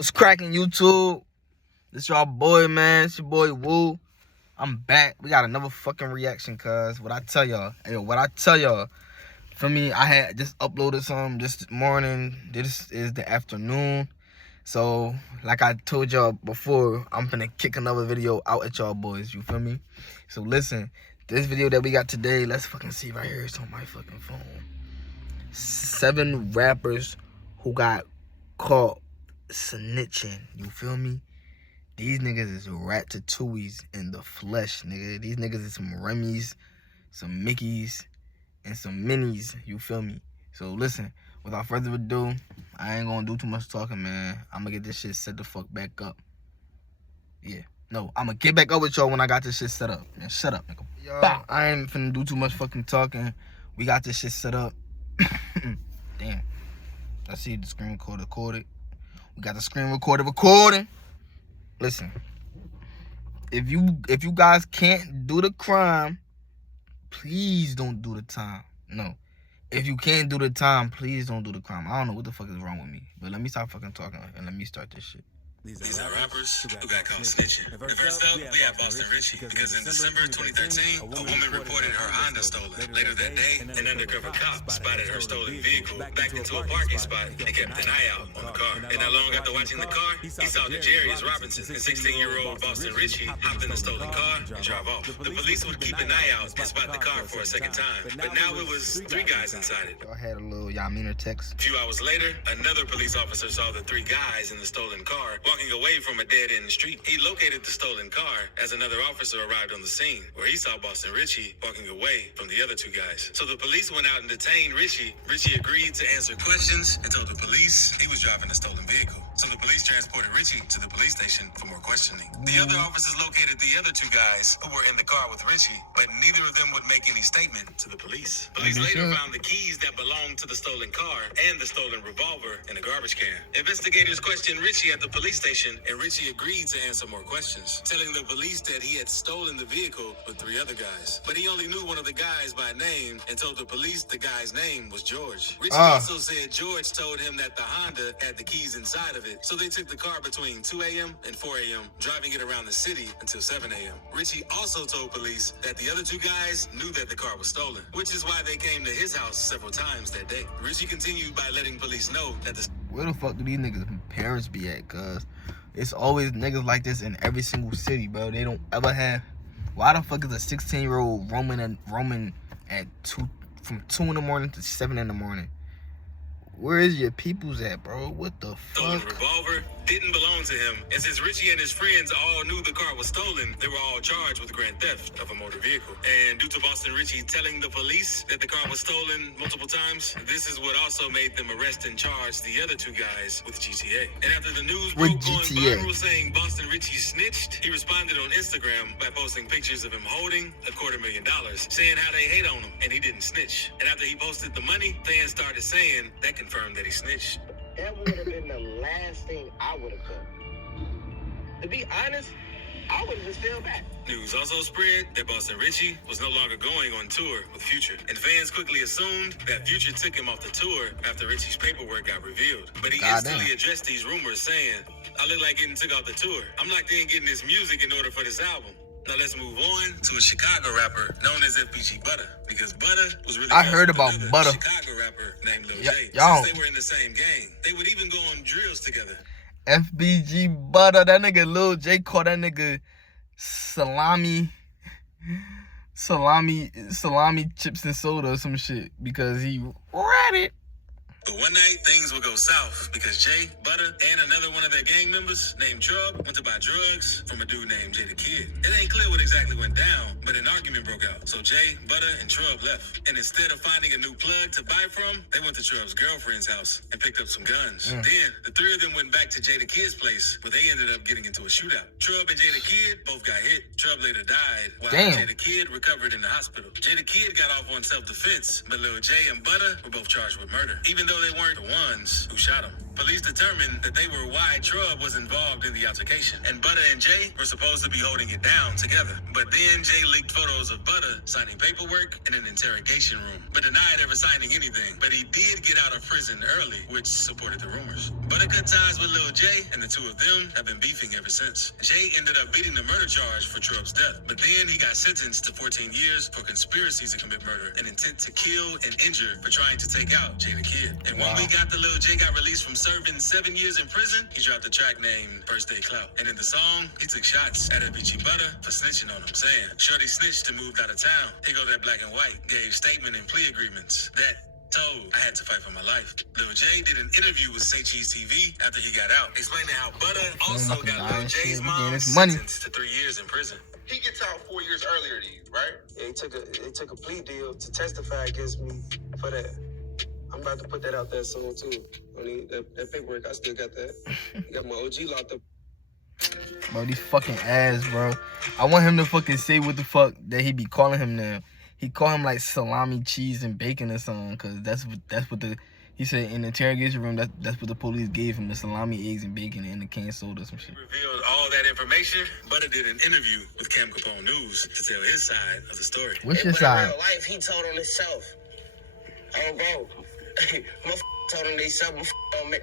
What's cracking, YouTube? This y'all boy, man. It's your boy Woo. I'm back. We got another fucking reaction, cuz. What I tell y'all? For me, I had just uploaded some this morning. This is the afternoon. So, like I told y'all before, I'm finna kick another video out at y'all boys. You feel me? So, listen. This video that we got today, let's fucking see right here. It's on my fucking phone. 7 rappers who got caught snitching. You feel me? These niggas is ratatouilles in the flesh, nigga. These niggas is some Remy's, some Mickey's, and some Minis. You feel me? So listen, without further ado, I ain't gonna do too much talking, man. I'm gonna get this shit set the fuck back up. Yeah. No, I'm gonna get back up with y'all when I got this shit set up. Man, shut up, nigga. Y'all, I ain't finna do too much fucking talking. We got this shit set up. Damn. I see the screen recorder recorded. We got the screen recorder recording. Listen. If you guys can't do the crime, please don't do the time. No. If you can't do the time, please don't do the crime. I don't know what the fuck is wrong with me. But let me stop fucking talking and let me start this shit. These are rappers who got caught snitching. First up, we have Boston Richie, because in December 2013, a woman reported her Honda stolen. Later that day, an undercover cop spotted her stolen vehicle, backed into a parking spot, and kept an eye out on the car. And not long after watching the car, he saw Jarius Robinson, and 16-year-old Boston Richie, hopped in the stolen car and drive off. The police would keep an eye out and spot the car for a second time, but now it was 3 guys inside it. Y'all had a little Yamina text. A few hours later, another police officer saw the 3 guys in the stolen car walking away from a dead-end street. He located the stolen car as another officer arrived on the scene, where he saw Boston Richie walking away from the other 2 guys. So the police went out and detained Richie. Richie agreed to answer questions and told the police he was driving a stolen vehicle. So the police transported Richie to the police station for more questioning. The other officers located the other 2 guys who were in the car with Richie, but neither of them would make any statement to the police. Police later found the keys that belonged to the stolen car and the stolen revolver in a garbage can. Investigators questioned Richie at the police station, and Richie agreed to answer more questions, telling the police that he had stolen the vehicle with 3 other guys. But he only knew one of the guys by name and told the police the guy's name was George. Richie also said George told him that the Honda had the keys inside of it, so they took the car between 2 a.m. and 4 a.m., driving it around the city until 7 a.m. Richie also told police that the other 2 guys knew that the car was stolen, which is why they came to his house several times that day. Richie continued by letting police know that the... Where the fuck do these niggas' parents be at, cuz? It's always niggas like this in every single city, bro. They don't ever have... Why the fuck is a 16-year-old roaming at from 2 in the morning to 7 in the morning? Where is your peoples at, bro? What the fuck? The revolver didn't belong to him, and since Richie and his friends all knew the car was stolen, they were all charged with grand theft of a motor vehicle. And due to Boston Richie telling the police that the car was stolen multiple times, this is what also made them arrest and charge the other 2 guys with GTA. And after the news broke going viral saying Boston Richie snitched, he responded on Instagram by posting pictures of him holding $250,000, saying how they hate on him, and he didn't snitch. And after he posted the money, fans started saying that confirmed that he snitched. That would have been the last thing I would have done. To be honest, I would have just fell back. News also spread that Boston Richie was no longer going on tour with Future, and fans quickly assumed that Future took him off the tour after Richie's paperwork got revealed. But he instantly addressed these rumors, saying, "I look like getting took off the tour. I'm locked in getting this music in order for this album." Now let's move on to a Chicago rapper known as FBG Butter, because Butter was really... I heard about Butter. Chicago rapper named Lil J. Y'all, Since they were in the same gang, they would even go on drills together. FBG Butter, that nigga Lil J called that nigga salami chips and soda or some shit because he read it. But one night, things would go south because Jay, Butter, and another one of their gang members named Trub went to buy drugs from a dude named Jay the Kid. It ain't clear what exactly went down, but an argument broke out. So Jay, Butter, and Trub left. And instead of finding a new plug to buy from, they went to Trub's girlfriend's house and picked up some guns. Then, the 3 of them went back to Jay the Kid's place, where they ended up getting into a shootout. Trub and Jay the Kid both got hit. Trub later died, while Jay the Kid recovered in the hospital. Jay the Kid got off on self-defense, but Lil Jay and Butter were both charged with murder, even though they weren't the ones who shot him. Police determined that they were why Trub was involved in the altercation, and Butter and Jay were supposed to be holding it down together. But then Jay leaked photos of Butter signing paperwork in an interrogation room, but denied ever signing anything. But he did get out of prison early, which supported the rumors. Butter cut ties with Lil Jay, and the two of them have been beefing ever since. Jay ended up beating the murder charge for Trub's death, but then he got sentenced to 14 years for conspiracies to commit murder and intent to kill and injure for trying to take out Jay the Kid. And when we got the Lil Jay got released from serving 7 years in prison, he dropped a track named First Day Clout. And in the song, he took shots at Avicii Butter for snitching on him, saying, Shorty snitched and moved out of town. Here go that black and white. Gave statement and plea agreements. That told I had to fight for my life. Lil Jay did an interview with Say Cheese TV after he got out, explaining how Butter also got Lil Jay's mom sentenced to 3 years in prison. He gets out 4 years earlier than you, right? Yeah, he took a plea deal to testify against me for that. I'm about to put that out there soon too. That paperwork, I still got that. I got my OG locked up. Bro, these fucking ass, bro. I want him to fucking say what the fuck that he be calling him now. He call him like salami, cheese, and bacon or something, cause that's what the he said in the interrogation room. That's what the police gave him: the salami, eggs, and bacon, and the canned soda, some shit. Revealed all that information. Butter did an interview with Cam Capone News to tell his side of the story. What's your side? In real life, he told on himself. Oh, bro, my told on himself.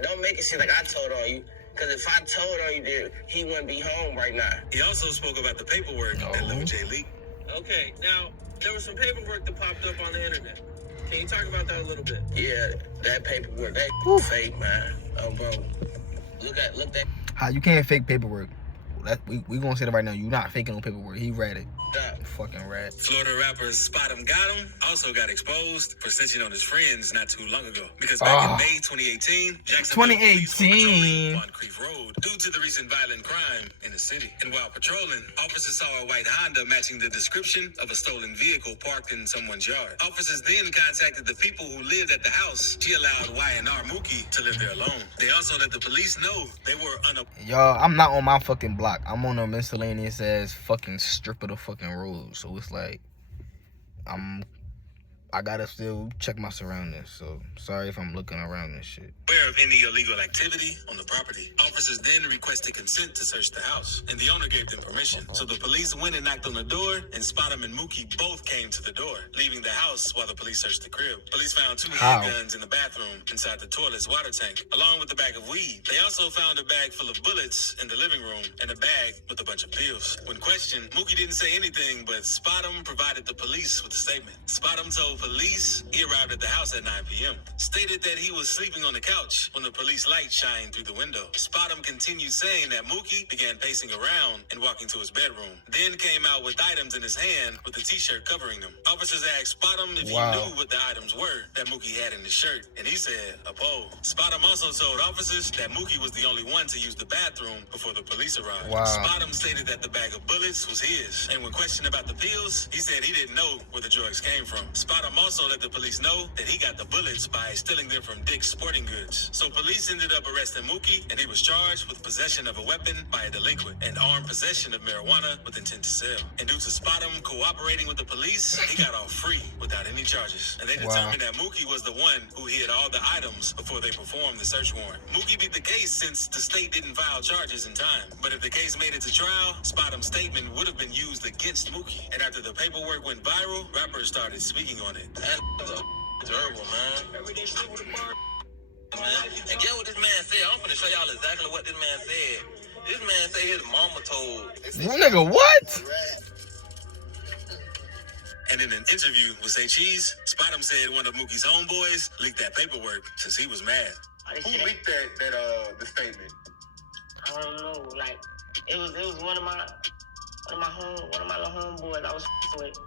Don't make it seem like I told on you. Because if I told on you, then he wouldn't be home right now. He also spoke about the paperwork that Lil Jay leaked. Okay, now, there was some paperwork that popped up on the internet. Can you talk about that a little bit? Yeah, that paperwork, that fake, man. Oh, bro. Look that. How you can't fake paperwork? We gonna say that right now. You not faking no paperwork. He read it. Fucking rat. Florida rapper Spot 'em Got 'em also got exposed for snitching on his friends not too long ago. Because back in May 2018, Jacksonville police were patrolling on Creek Road due to the recent violent crime in the city. And while patrolling, officers saw a white Honda matching the description of a stolen vehicle parked in someone's yard. Officers then contacted the people who lived at the house. She allowed Y&R Mookie to live there alone. They also let the police know they were Y'all, I'm not on my fucking block. I'm on a miscellaneous ass fucking strip of the fucking road. So it's like I gotta still check my surroundings. So sorry if I'm looking around and shit. Aware of any illegal activity on the property. Officers then requested consent to search the house, and the owner gave them permission. So the police went and knocked on the door, and Spot'em and Mookie both came to the door, leaving the house while the police searched the crib. Police found 2 handguns in the bathroom inside the toilet's water tank, along with a bag of weed. They also found a bag full of bullets in the living room and a bag with a bunch of pills. When questioned, Mookie didn't say anything, but Spot'em provided the police with a statement. Spot'em told police he arrived at the house at 9 p.m., stated that he was sleeping on the couch when the police light shined through the window. Spot'em continued saying that Mookie began pacing around and walking to his bedroom, then came out with items in his hand with a t-shirt covering them. Officers asked Spot'em if he knew what the items were that Mookie had in his shirt, and he said a pole. Spot'em also told officers that Mookie was the only one to use the bathroom before the police arrived. Spot'em stated that the bag of bullets was his, and when questioned about the pills, he said he didn't know where the drugs came from. Spot'em also let the police know that he got the bullets by stealing them from Dick's Sporting Goods. So police ended up arresting Mookie, and he was charged with possession of a weapon by a delinquent and armed possession of marijuana with intent to sell. And due to Spot'em cooperating with the police, he got off free without any charges. And they determined that Mookie was the one who hid all the items before they performed the search warrant. Mookie beat the case since the state didn't file charges in time. But if the case made it to trial, Spot'em's statement would have been used against Mookie. And after the paperwork went viral, rappers started speaking on it. That was terrible, man. Everyday shit with a bar. Man. And get what this man said. I'm finna show y'all exactly what this man said. This man said his mama told. Nigga, what? And in an interview with Say Cheese, Spot'em said one of Mookie's homeboys leaked that paperwork since he was mad. Who leaked the statement? I don't know. Like it was one of my little homeboys I was with.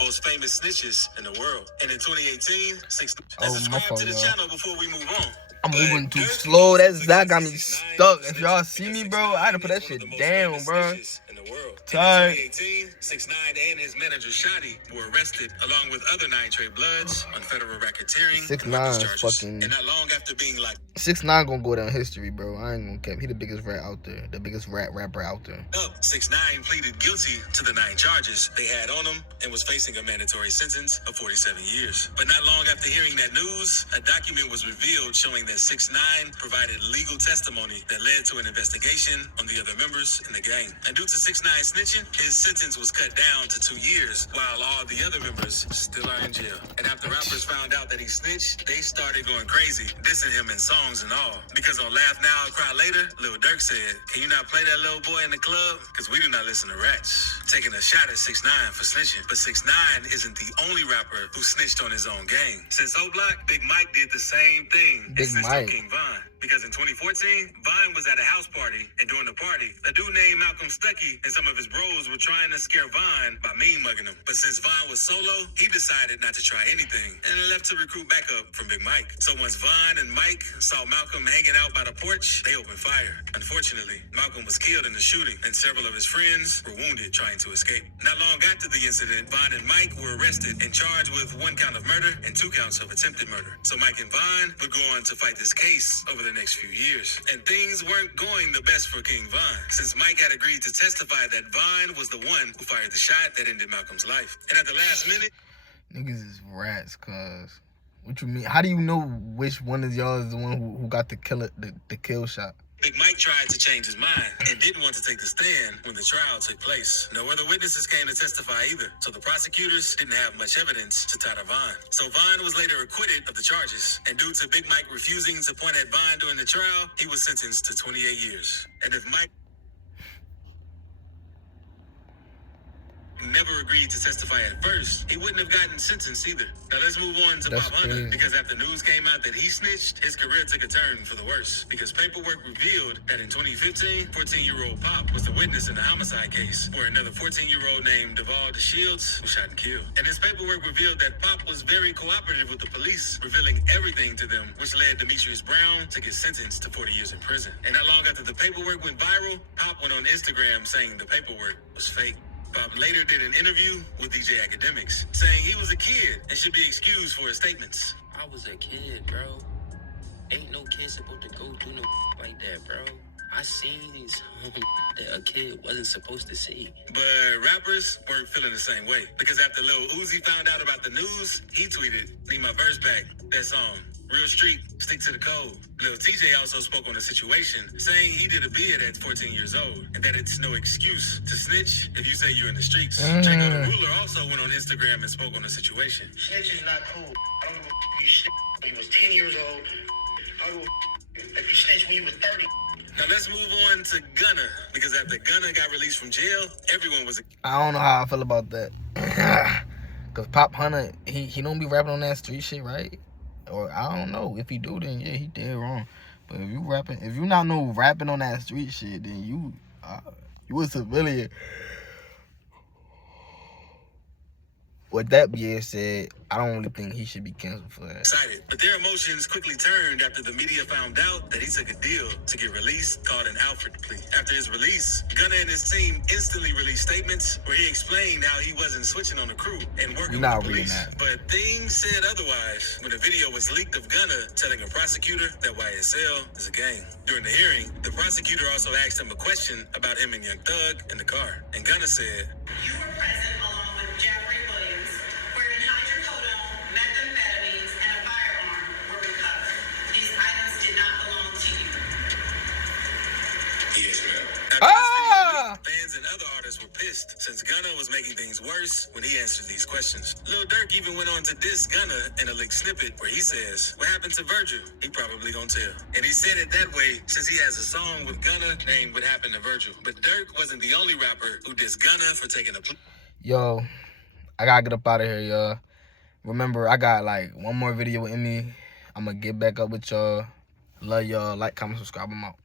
Most famous snitches in the world. And in 2018, let's my subscribe fault, to the y'all. channel before we move on. I'm moving too slow. That got me stuck. If y'all see me, bro, I had to put that shit down, bro. the world. Tight. In 2018, 6ix9ine and his manager Shotty were arrested along with other 9 Trey Bloods on federal racketeering and 6ix9ine weapons is charges. fucking. And not long after being locked 6ix9ine gonna go down history, bro. I ain't gonna cap. He the biggest rat out there. The biggest rapper out there. up, 6ix9ine pleaded guilty to the 9 charges they had on him and was facing a mandatory sentence of 47 years. But not long after hearing that news, a document was revealed showing that 6ix9ine provided legal testimony that led to an investigation on the other members in the gang. And due to 6ix9ine snitching, his sentence was cut down to 2 years, while all the other members still are in jail. And after rappers found out that he snitched, they started going crazy, dissing him in songs and all. Because on Laugh Now, Cry Later, Lil Durk said, "Can you not play that little boy in the club? Because we do not listen to rats." Taking a shot at 6ix9ine for snitching. But 6ix9ine isn't the only rapper who snitched on his own gang. Since O-Block, Big Mike did the same thing. Big and snitched Mike. on King Von. Because in 2014, Vine was at a house party, and during the party, a dude named Malcolm Stuckey and some of his bros were trying to scare Vine by mean mugging him. But since Vine was solo, he decided not to try anything and left to recruit backup from Big Mike. So once Vine and Mike saw Malcolm hanging out by the porch, they opened fire. Unfortunately, Malcolm was killed in the shooting, and several of his friends were wounded trying to escape. Not long after the incident, Vine and Mike were arrested and charged with 1 count of murder and 2 counts of attempted murder. So Mike and Vine would go on to fight this case over the next few years. And things weren't going the best for King Von, since Mike had agreed to testify that Vine was the one who fired the shot that ended Malcolm's life. And at the last minute, Niggas is rats, cuz. What you mean? How do you know which one of y'all is the one who got the kill shot? Big Mike tried to change his mind and didn't want to take the stand when the trial took place. No other witnesses came to testify either, so the prosecutors didn't have much evidence to tie to Vine. So Vine was later acquitted of the charges, and due to Big Mike refusing to point at Vine during the trial, he was sentenced to 28 years. And if Mike never agreed to testify at first, he wouldn't have gotten sentenced either. Now let's move on to That's Pop Hunter, crazy. because after news came out that he snitched, his career took a turn for the worse. Because paperwork revealed that in 2015, 14-year-old Pop was the witness in the homicide case where another 14-year-old named Duval DeShields was shot and killed. And his paperwork revealed that Pop was very cooperative with the police, revealing everything to them, which led Demetrius Brown to get sentenced to 40 years in prison. And not long after the paperwork went viral, Pop went on Instagram saying the paperwork was fake. Pop later did an interview with DJ Academics, saying he was a kid and should be excused for his statements. I was a kid, bro. Ain't no kid supposed to go through no like that, bro. I seen something that a kid wasn't supposed to see. But rappers weren't feeling the same way, because after Lil Uzi found out about the news, he tweeted, "Need my verse back, that song. Real street, stick to the code." Lil TJ also spoke on the situation, saying he did a bid at 14 years old, and that it's no excuse to snitch if you say you're in the streets. Django the Ruler also went on Instagram and spoke on the situation. Snitch is not cool. I don't give a you snitch when you was 10 years old. I don't give a if you snitch when you was 30. Now let's move on to Gunna, because after Gunna got released from jail, everyone was I don't know how I feel about that. Cause Pop Hunter, he don't be rapping on that street shit, right? Or I don't know. If he do, then yeah, he did wrong. But if you not know rapping on that street shit, then you a civilian. With that being said, I don't really think he should be canceled for that. excited. But their emotions quickly turned after the media found out that he took a deal to get released called an Alfred plea. After his release, Gunna and his team instantly released statements where he explained how he wasn't switching on the crew and working You're not with the reading police. that. But things said otherwise when a video was leaked of Gunna telling a prosecutor that YSL is a gang. During the hearing, the prosecutor also asked him a question about him and Young Thug in the car. And Gunna said, You were present along with Jeffrey Williams, wherein hydrocodone, methamphetamines, and a firearm were recovered. These items did not belong to you. yes, ma'am. After this video, fans and other artists were pissed since Gunna was making things worse when he answered these questions. Lil Durk even went on to diss Gunna in a leaked snippet where he says, "What happened to Virgil? He probably gonna tell." And he said it that way since he has a song with Gunna named "What Happened to Virgil." But Durk wasn't the only rapper who dissed Gunna for taking a plea. Yo, I gotta get up out of here, y'all. Remember, I got like one more video in me. I'm gonna get back up with y'all. Love y'all. Like, comment, subscribe. I'm out.